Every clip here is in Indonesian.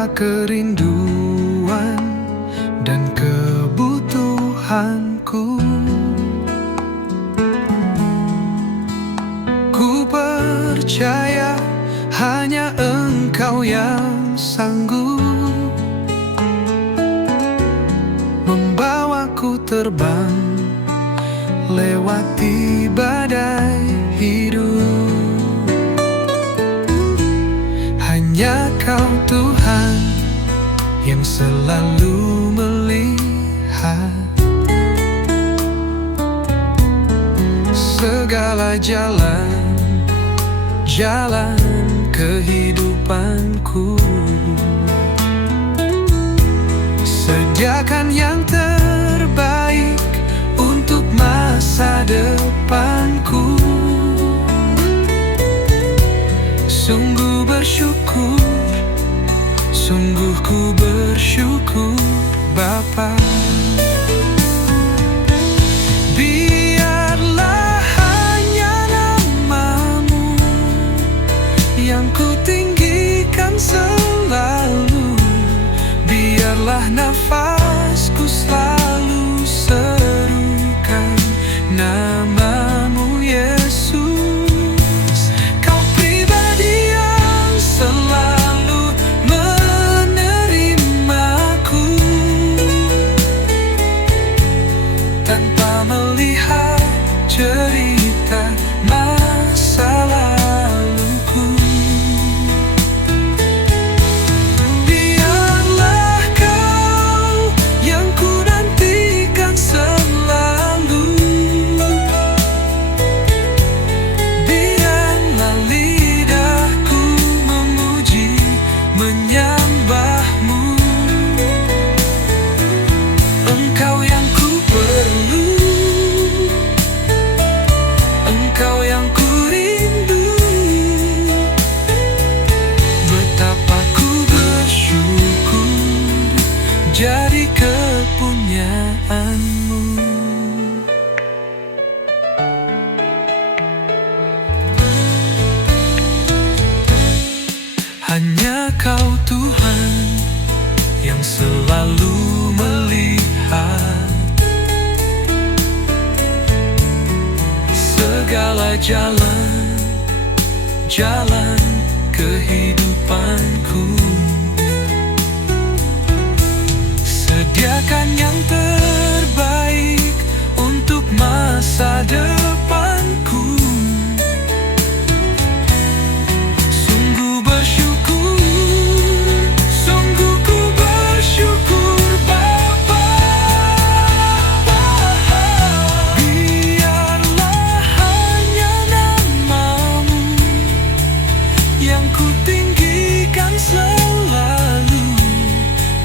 segala kerinduan dan kebutuhanku. Ku percaya hanya Engkau yang sanggup membawaku terbang lewati badai hidup. Hanya Kau Tuhan yang selalu melihat segala jalan kehidupanku. Sediakan yang terbaik untuk masa depanku. Sungguh bersyukur, sungguh ku bersyukur Bapa. Biarlah hanya nama-Mu yang ku tinggikan selalu. Biarlah nafasku selalu serukan nama-Mu Yesus. Kau pribadi yang selalu menerimaku tanpa melihat cerita masa laluku. Biarlah Kau yang ku nantikan selalu. Biarlah lidahku memuji, menyembah-Mu. Engkau yang ku perlu, Engkau yang ku rindu. Betapa ku bersyukur jadi kepunyaan-Mu. Hanya Kau Tuhan yang selalu melihat segala jalan kehidupanku. Sediakan yang terbaik untuk masa depanku. Sungguh bersyukur, sungguh ku bersyukur Bapa. Biarlah hanya nama-Mu yang ku tinggikan selalu.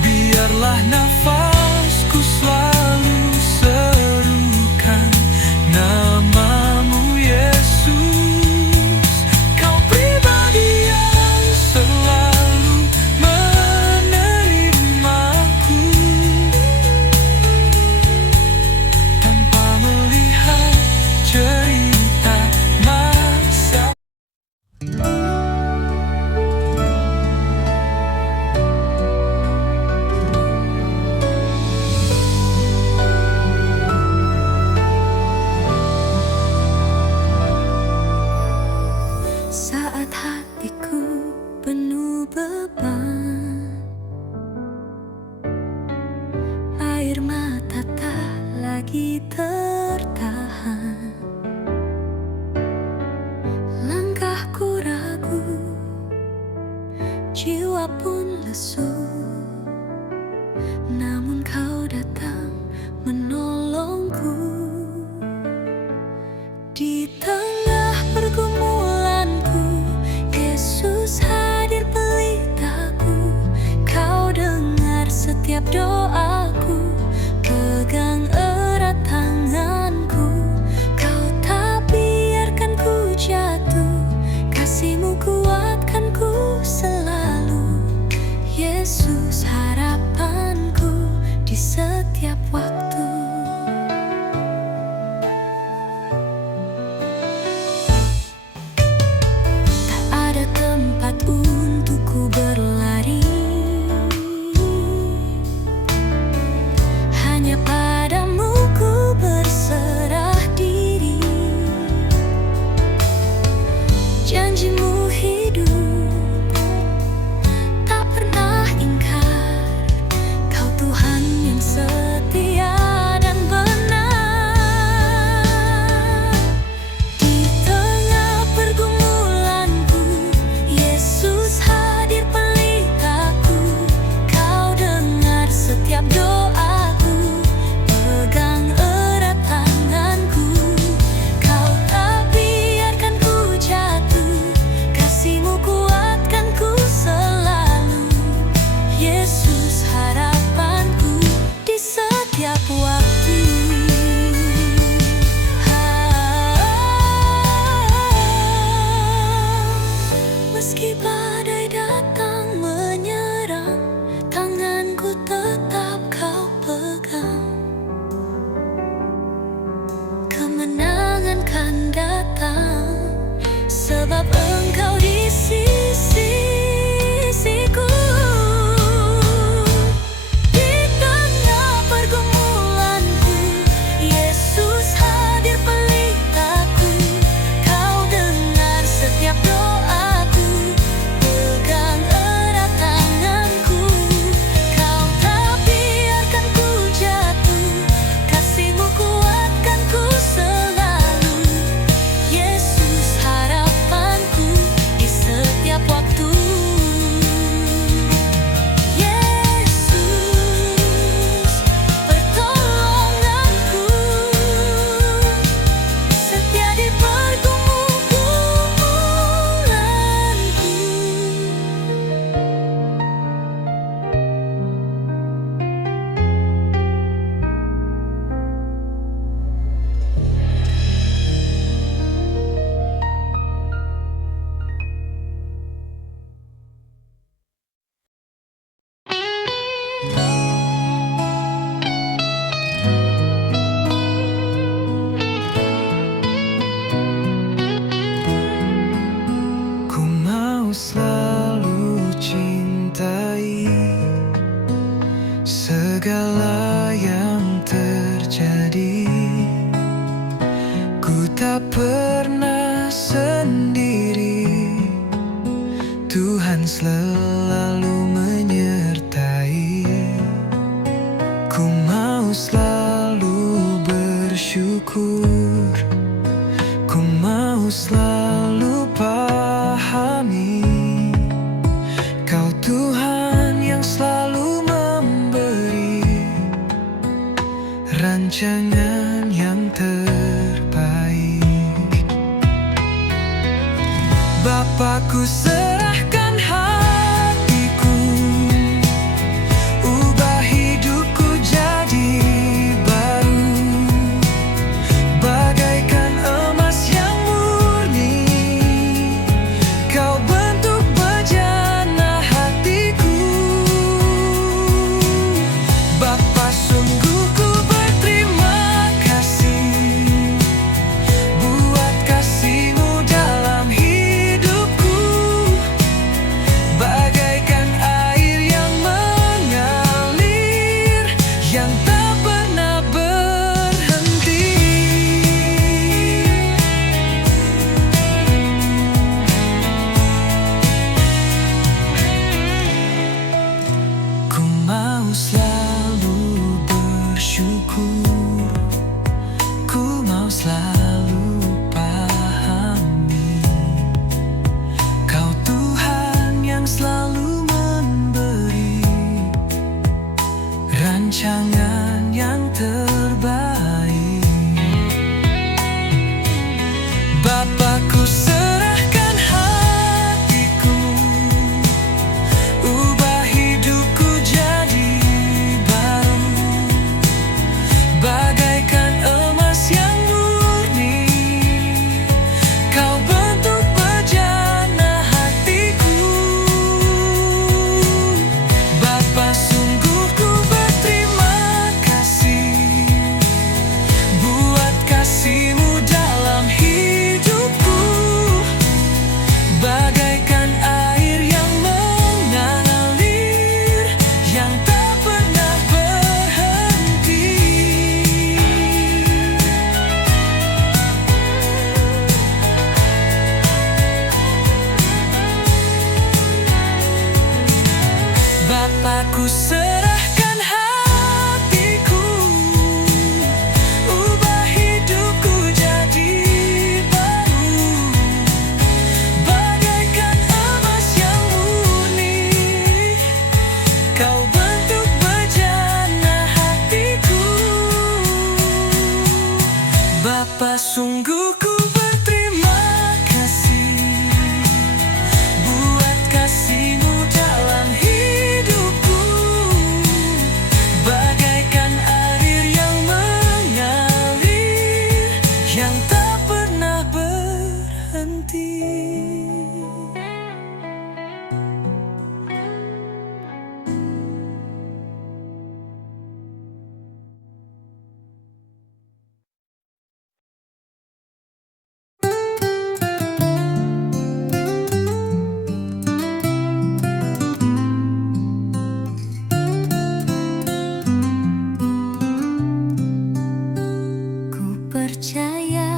Biarlah nafasku selalu serukan nama-Mu Yesus. Kau pribadi yang selalu menerimaku tanpa melihat cerita masa. Saat hatiku penuh beban, air mata tak lagi tertahan, langkahku ragu, jiwa pun lesu. Namun Kau datang menolongku. Di tengah pergumulanku, Yesus hadir pelitaku. Kau dengar setiap doaku, pegang erat tanganku. Kau tak biarkan ku jatuh, kasih-Mu kuatkan ku selalu, Yesus. selalu pahami, Kau Tuhan yang selalu memberi rancangan yang terbaik. Bapa, ku serahkan hatiku, ubah hidupku jadi baru, bagaikan emas yang murni. Kau bentuk bejana hatiku. Bapa, sungguh ku berterima kasih buat kasih-Mu dalam hidupku, bagaikan air yang mengalir, yang tak pernah berhenti. Ku mau selalu bersyukur, ku mau selalu pahami, Kau Tuhan yang selalu memberi rancangan yang terbaik. Bapa, ku serahkan hatiku, ubah hidupku jadi baru, bagaikan emas yang murni. Kau bentuk bejana hatiku. Bapa, sungguh ku berterima kasih buat kasih-Mu dalam hidupku, bagaikan air yang mengalir, yang tak pernah berhenti. Bapa, ku serahkan hatiku, ubah hidupku jadi baru, bagaikan emas yang murni. Kau bentuk bejana hatiku. Bapa, sungguh ku berterima kasih buat kasih-Mu dalam hidupku, bagaikan air yang mengalir, yang tak pernah berhenti. Ku percaya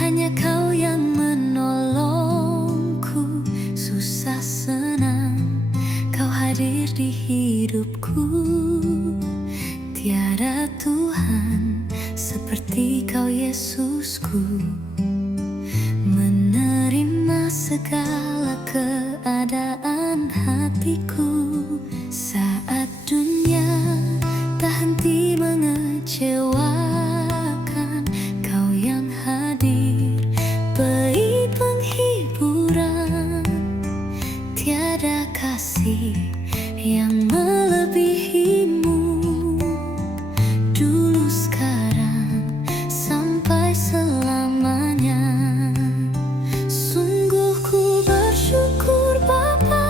hanya Kau yang menolongku, susah senang Kau hadir di hidupku. Tiada Tuhan seperti Kau, Yesusku, menerima segala keadaan hatiku. Saat dunia tak henti mengecewakan, Kau yang hadir beri penghiburan. Tiada kasih yang melebihi-Mu, dulu, sekarang, sampai selamanya. Sungguh ku bersyukur Bapa,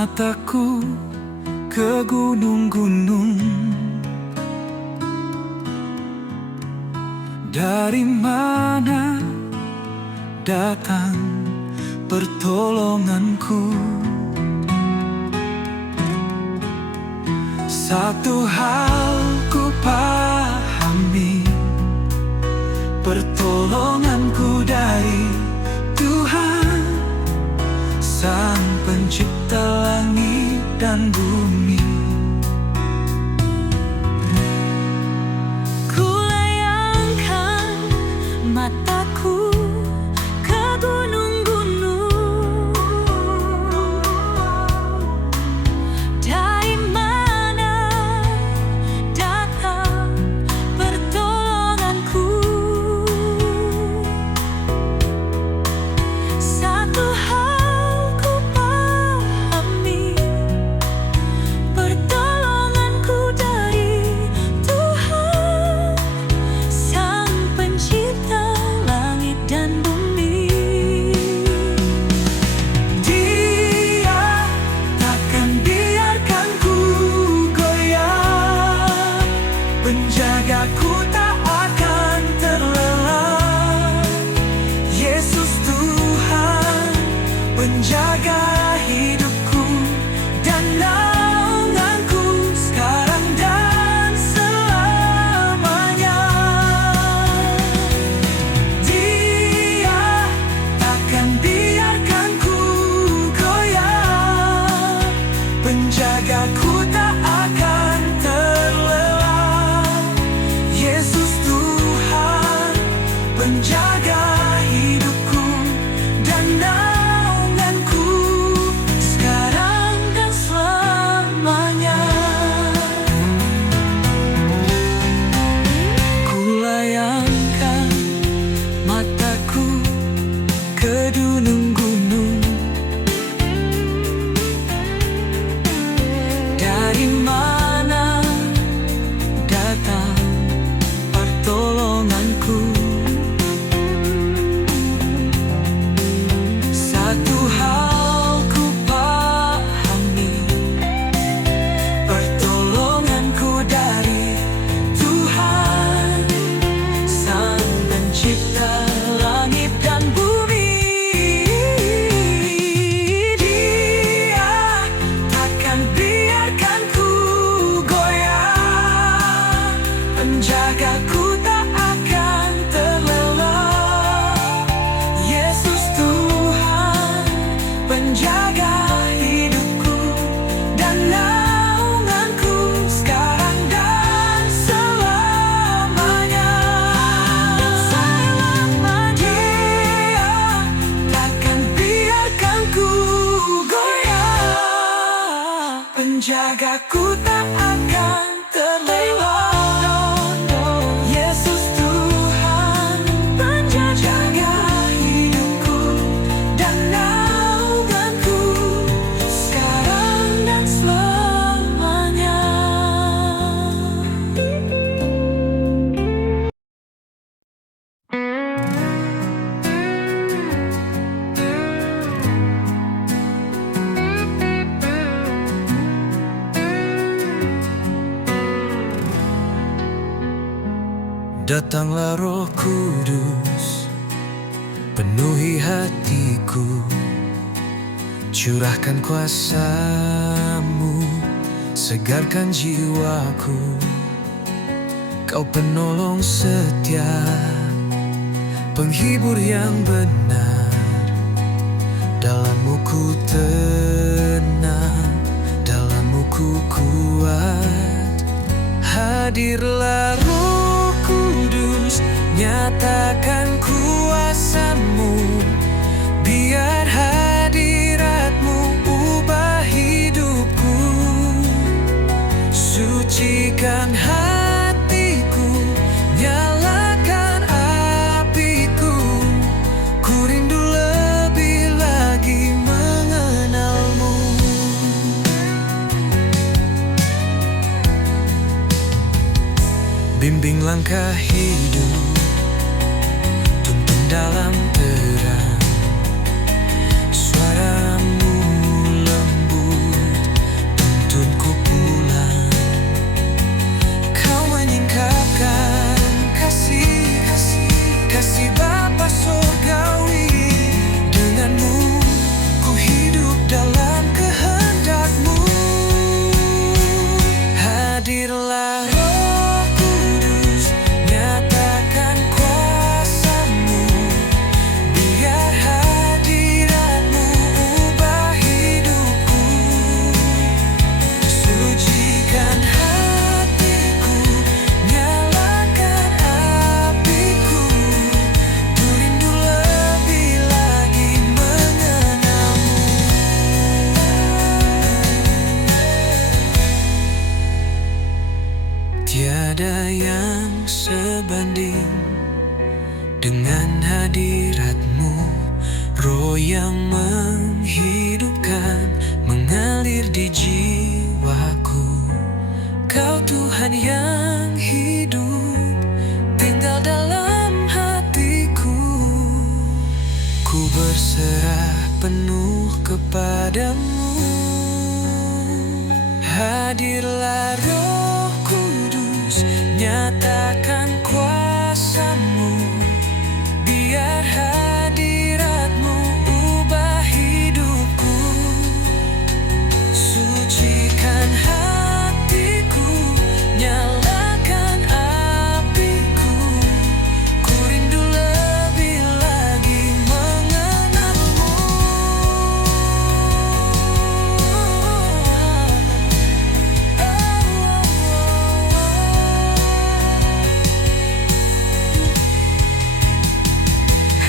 mataku ke gunung-gunung. Dari mana datang pertolonganku? Satu hal ku pahami, pertolonganku dari Tuhan, Sang Pencipta langit dan bumi. Kulayangkan mataku ke gunung-gunung. Dari mana datang pertolonganku? Satu hal ku pahami, pertolonganku dari Tuhan, Sang Pencipta langit dan bumi. Dia takkan biarkan ku goyah, penjagaku tak akan terlelap. Yesus Tuhan, penjaga hidupku dan naunganku sekarang dan selamanya. Dia takkan biarkan ku goyah, penjagaku tak akan terlelap. Yesus Tuhan, penjaga hidupku dan naunganku sekarang dan selamanya. Kulayangkan mataku ke gunung-gunung. Dari mana datang pertolonganku? Satu hal ku pahami, pertolonganku dari Tuhan, Sang Pencipta langit dan bumi. Dia takkan biarkan ku goyah, penjagaku tak akan terlelap. Yesus Tuhan, penjaga hidupku dan naunganku sekarang dan selamanya. Dia takkan biarkan ku goyah, penjagaku tak akan terlelap. Yesus Tuhan, penjaga hidupku dan naunganku sekarang dan selamanya. Datanglah Roh Kudus, penuhi hatiku, curahkan kuasa-Mu, segarkan jiwaku. Kau penolong setia, penghibur yang benar, dalam-Mu ku tenang, dalam-Mu ku kuat. Hadirlah Roh Kudus, nyatakan kuasa-Mu, biar hadirat-Mu ubah hidupku. Sucikan hatiku, nyalakan apiku, ku rindu lebih lagi mengenal-Mu. Bimbing langkah hidup, tuntun dalam terang, suara-Mu lembut Dengan hadirat-Mu, roh yang menghidupkan mengalir di jiwaku. Kau Tuhan yang hidup, tinggal dalam hatiku. Ku berserah penuh kepadamu. Hadirlah Roh Kudus, nyatakan kuasa-Mu. Biar hadirat-Mu ubah hidupku. Sucikan hatiku, nyalakan apiku. Ku rindu lebih lagi mengenalmu.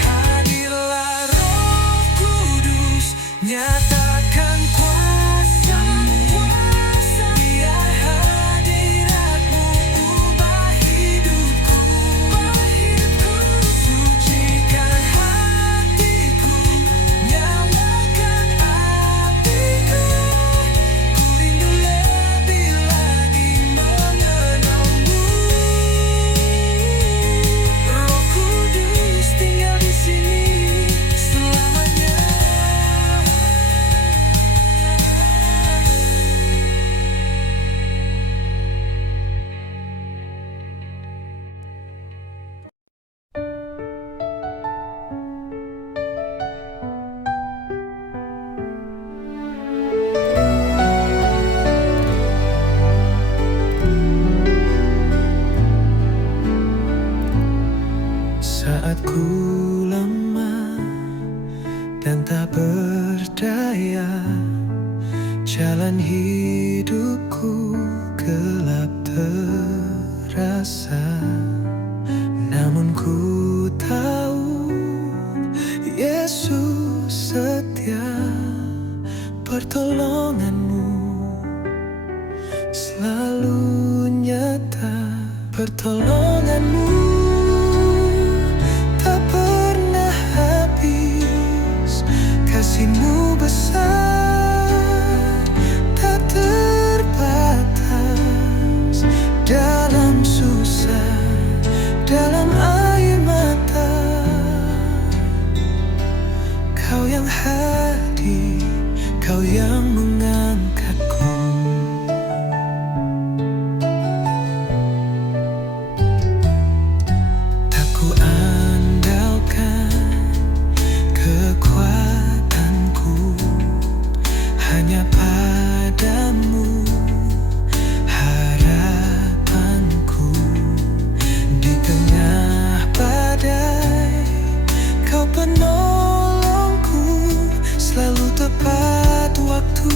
Hadirlah Roh Kudus, nyatakan kuasa-Mu. Biar hadirat-Mu ubah hidupku. Sucikan hatiku, nyalakan apiku. Ku rindu lebih lagi mengenalmu. Roh Kudus tinggal di sini selamanya. Saat ku lemah dan tak berdaya, jalan hidupku gelap terasa. Namun ku tahu Yesus setia, pertolongan-Mu selalu nyata. Pertolongan-Mu tak pernah habis, kasih-Mu besar, tak terbatas. Dalam susah, dalam air mata, Kau yang hadir, Kau yang mengangkatku. Tak ku andalkan kekuatanku, hanya padamu harapanku. Di tengah badai, Kau penolongku, selalu tepat waktu,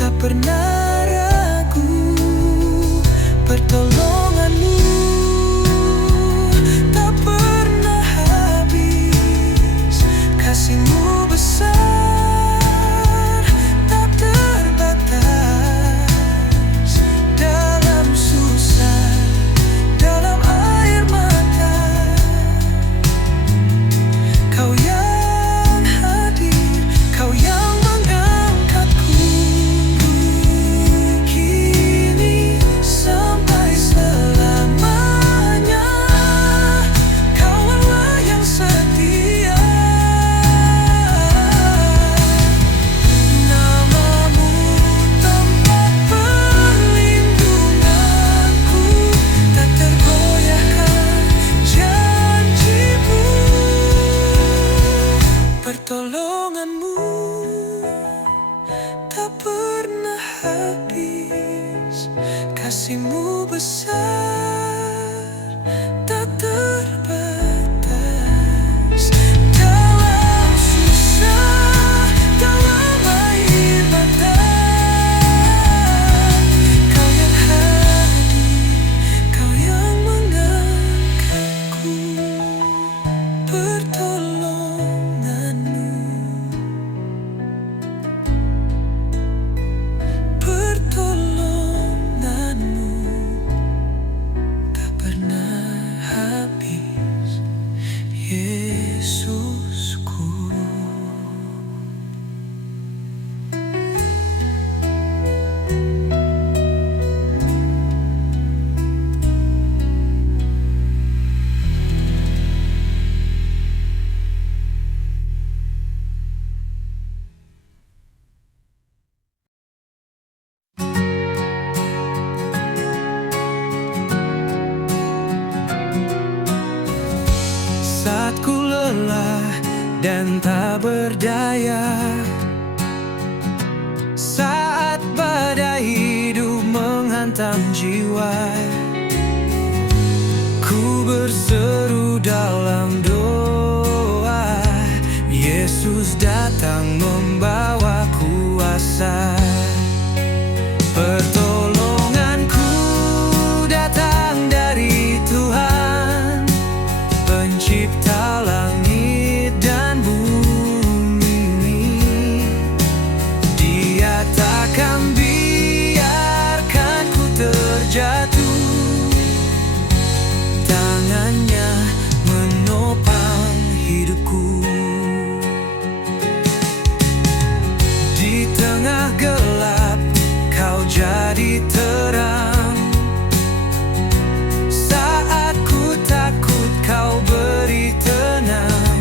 tak pernah ragu. Pertolongan-Mu tak pernah habis, kasih-Mu besar, tak terbatas. Dalam susah, dalam air mata, Kau yang hadir, Kau yang mengangkatku. Kini sampai selamanya, Kau Allah yang setia. Nama-Mu tempat perlindunganku, tak tergoyahkan janji-Mu. Pertolongan-Mu tak pernah habis, kasih-Mu besar, tak terbatas. Dalam susah, dalam air mata, Kau yang hadir, Kau yang mengangkatku. Pertolongan-Mu, pertolongan-Mu. dan tak berdaya. Saat badai hidup menghantam jiwa, ku berseru dalam doa. Yesus datang membawa kuasa. Pertolonganku datang dari Tuhan, Pencipta langit dan bumi. Dia takkan biarkan ku terjatuh, tangannya menopang hidupku. Di tengah gelap Kau jadi terang, saat ku takut Kau beri tenang.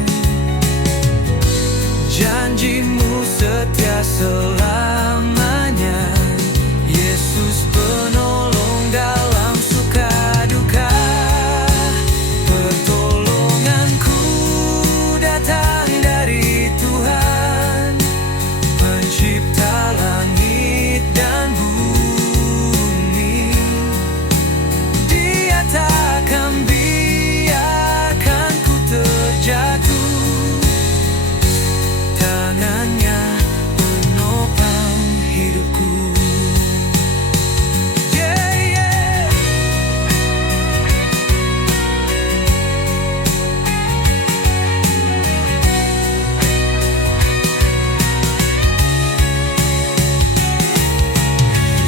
Janjimu setia selamanya, Yesus penolong dalam suka duka. Pertolonganku datang dari Tuhan, Pencipta langit dan bumi. Dia takkan biarkan ku terjatuh, tangannya menopang hidupku. Yeah, yeah.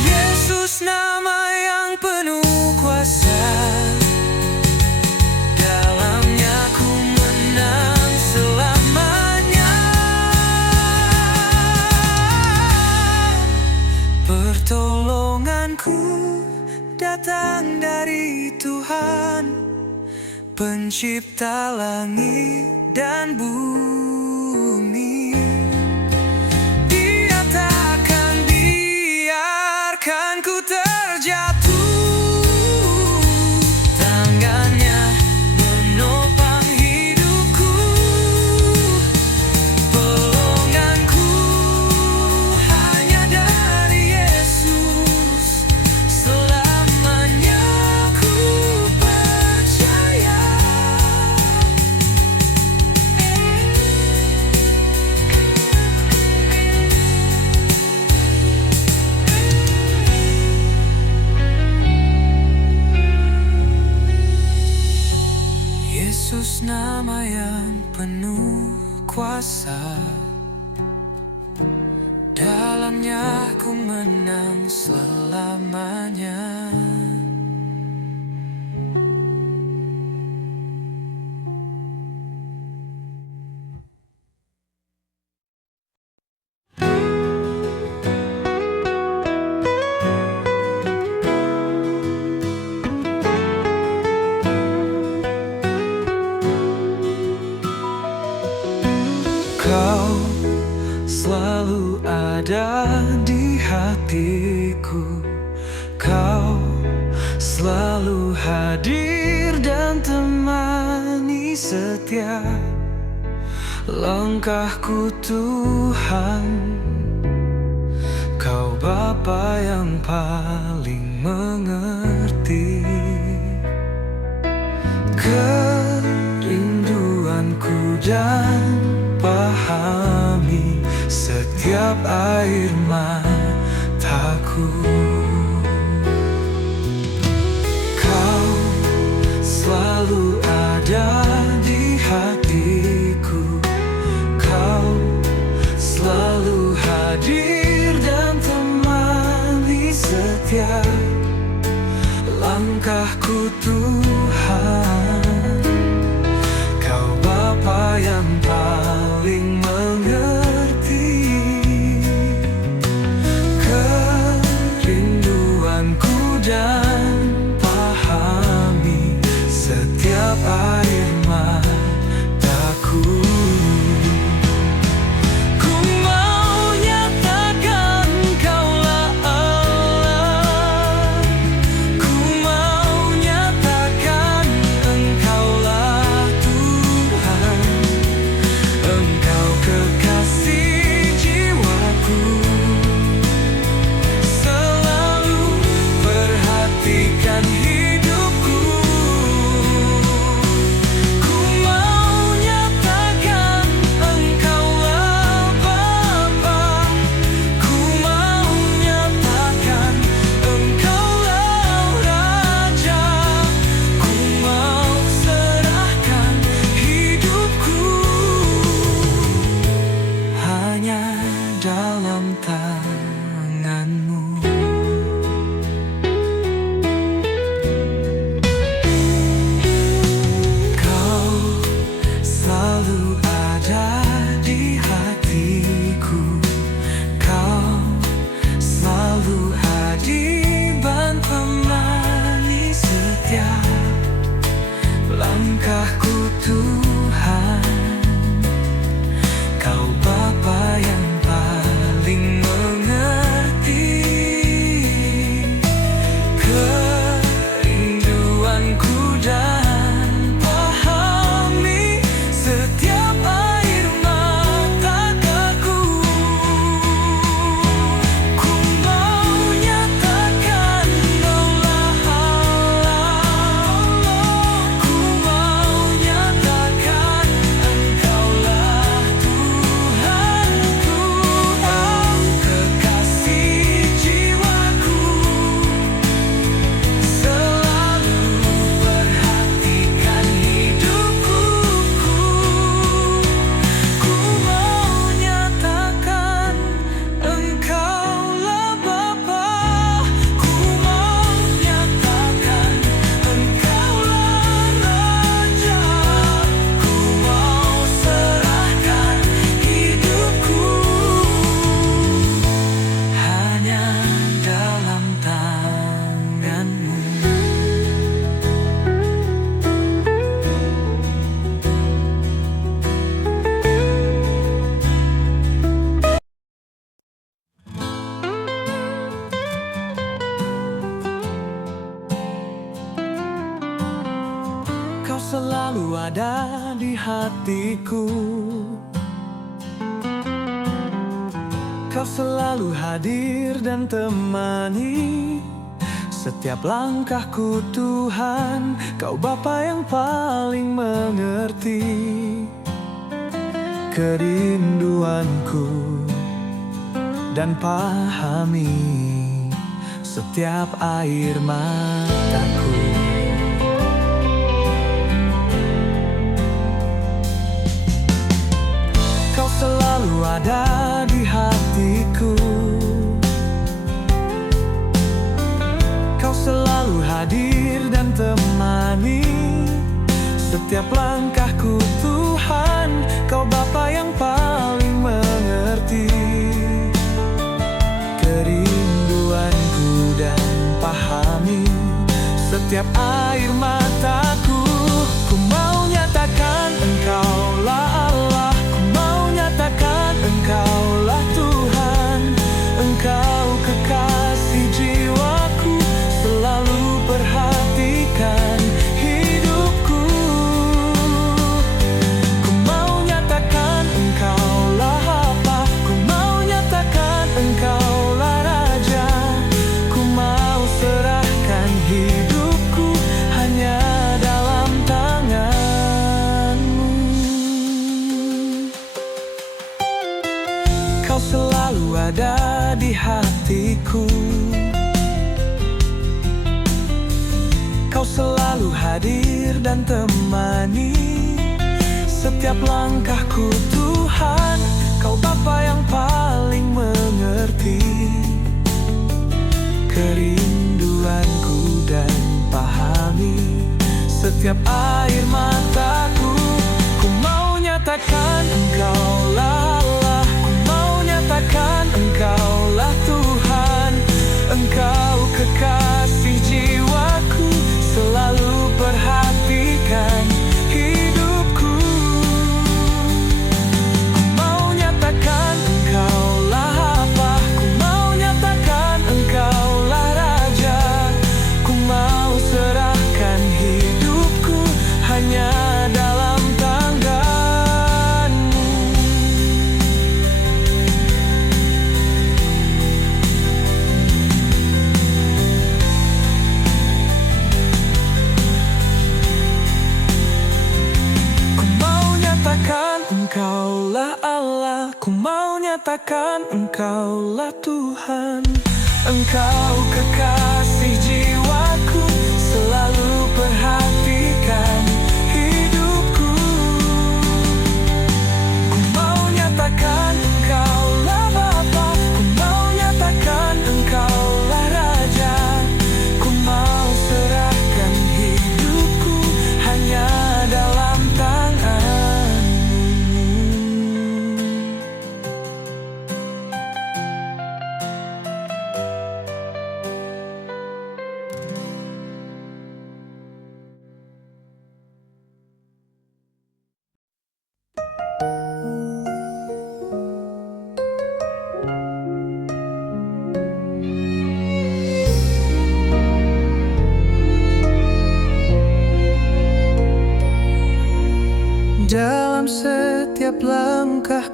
Yesus nama yang penuh kuasa, dalamnya ku menang selamanya. Pertolonganku datang dari Tuhan, Pencipta langit dan bumi. Dia takkan biarkan ku terjatuh, tangannya menopang hidupku. Pelonganku hanya dari Yesus, selamanya ku percaya. Yesus nama yang penuh kuasa, dalamnya ku menang selamanya. Kau selalu ada di hatiku, Kau selalu hadir dan temani setiap langkahku Tuhan. Kau Bapa yang paling mengerti kerinduanku dan pahami setiap air mataku. Kau selalu ada di hatiku, Kau selalu hadir dan temani setiap langkahku Tuhan. Kau Bapa yang paling mengerti kerinduanku dan pahami setiap air mataku. Ku mau nyatakan Kaulah Allah, ku mau nyatakan tanganmu. Kau selalu ada di hatiku. Kau selalu hadir dan menemani setiap langkahku Tuhan. Kau Bapa yang paling mengerti kerinduanku dan pahami setiap air mata aku. Ku mau nyatakan Kaulah Allah. Ku mau nyatakan Engkaulah Tuhanku, kekasih jiwaku. Selalu perhatikan hidupku. Ku mau nyatakan Engkaulah Bapa. Ku mau nyatakan Engkaulah Raja. Ku mau serahkan hidupku hanya dalam tanganmu. Kau selalu ada di hatiku. Kau selalu hadir dan temani setiap langkahku Tuhan. Kau Bapa yang paling mengerti kerinduanku dan pahami setiap air mataku. Kau selalu ada di hatiku. Kau selalu hadir dan temani setiap langkahku Tuhan. Kau Bapa yang paling mengerti kerinduanku dan pahami setiap air mataku. Ku mau nyatakan Engkaulah Allah. Ku mau nyatakan Engkaulah Tuhan. Engkau kekasih jiwaku. Selalu perhatikan hidupku. Ku mau nyatakan Engkaulah apa. Ku mau nyatakan Engkaulah Raja. Ku mau serahkan hidupku hanya dalam tanganmu. Kau selalu ada di hatiku. Kau selalu hadir dan temani setiap langkahku Tuhan. Kau Bapa yang paling mengerti kerinduanku dan pahami setiap air mataku. Ku mau nyatakan Engkaulah Allah. Ku mau nyatakan Engkaulah Tuhan. Engkau kekasih jiwaku. Selalu perhatikan hidupku. Ku mau nyatakan Engkaulah apa. Ku mau nyatakan Engkaulah Raja. Ku mau serahkan hidupku hanya dalam tanganmu. Ku mau nyatakan Engkaulah Allah. Ku mau nyatakan Engkaulah Tuhan. Engkau kekasih jiwaku. Selalu perhatikan hidupku. Ku mau nyatakan Engkaulah Bapa. Ku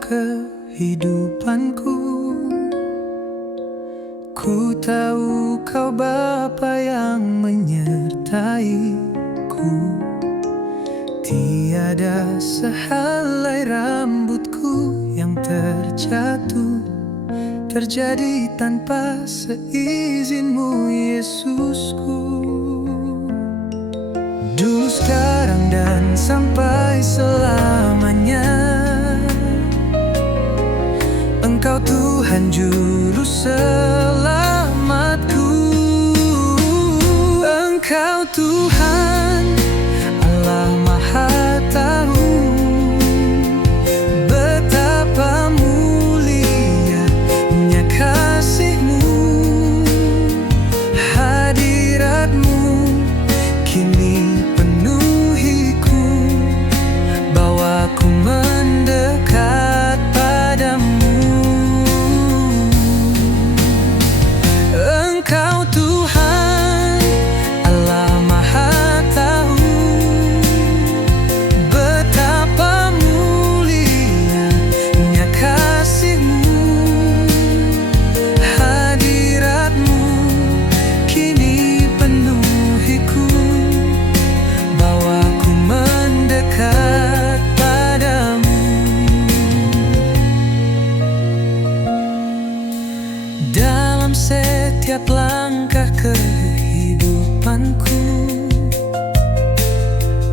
kehidupanku. Ku tahu Kau Bapa yang menyertaiku. Tiada sehelai rambutku yang terjatuh terjadi tanpa seizin-Mu, Yesusku. Dulu, sekarang, dan sampai selamanya, Engkau Tuhan Juru Selamatku. Engkau Tuhan, Allah Maha Tahu, betapa mulianya kasih-Mu. Hadirat-Mu kini penuhiku, bawaku mendekat padamu. Engkau Tuhan, Allah Maha Tahu, betapa mulianya kasih-Mu. Hadirat-Mu kini penuhiku, bawaku mendekat padamu. Dalam setiap langkah kehidupanku,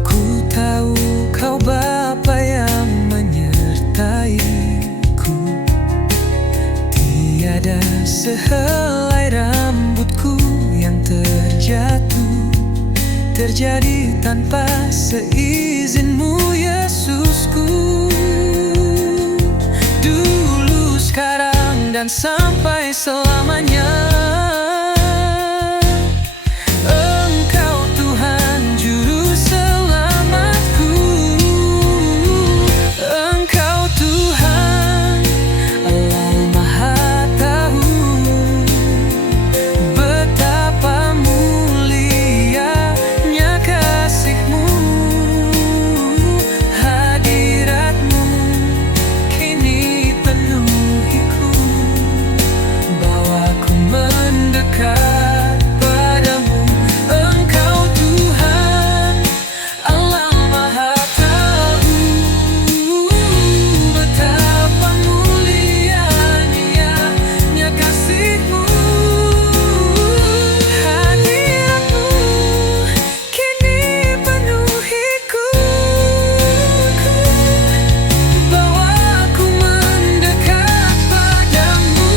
ku tahu Kau Bapa yang menyertaiku. Tiada sehelai rambutku yang terjatuh terjadi tanpa seizin-Mu, Yesusku. Dulu, sekarang, dan sampai selamanya, Engkau Tuhan Juru Selamatku. Engkau Tuhan, Allah Maha Tahu, betapa mulianya kasih-Mu. Hadirat-Mu kini penuhiku, bawaku mendekat padamu. Engkau Tuhan, Allah Maha Tahu, betapa mulianya kasih-Mu. Hadirat-Mu kini penuhiku, bawaku mendekat padamu.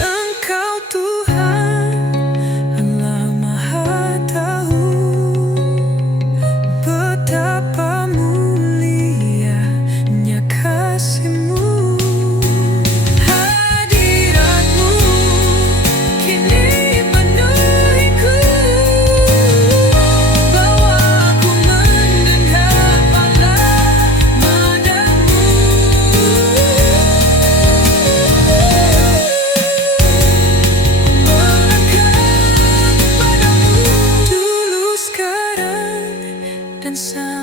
Engkau Tuhan, Allah Maha Tahu, betapa mulianya kasih-Mu. Hadirat-Mu kini penuhiku, bawaku mendekat padamu. Dulu, sekarang, dan sampai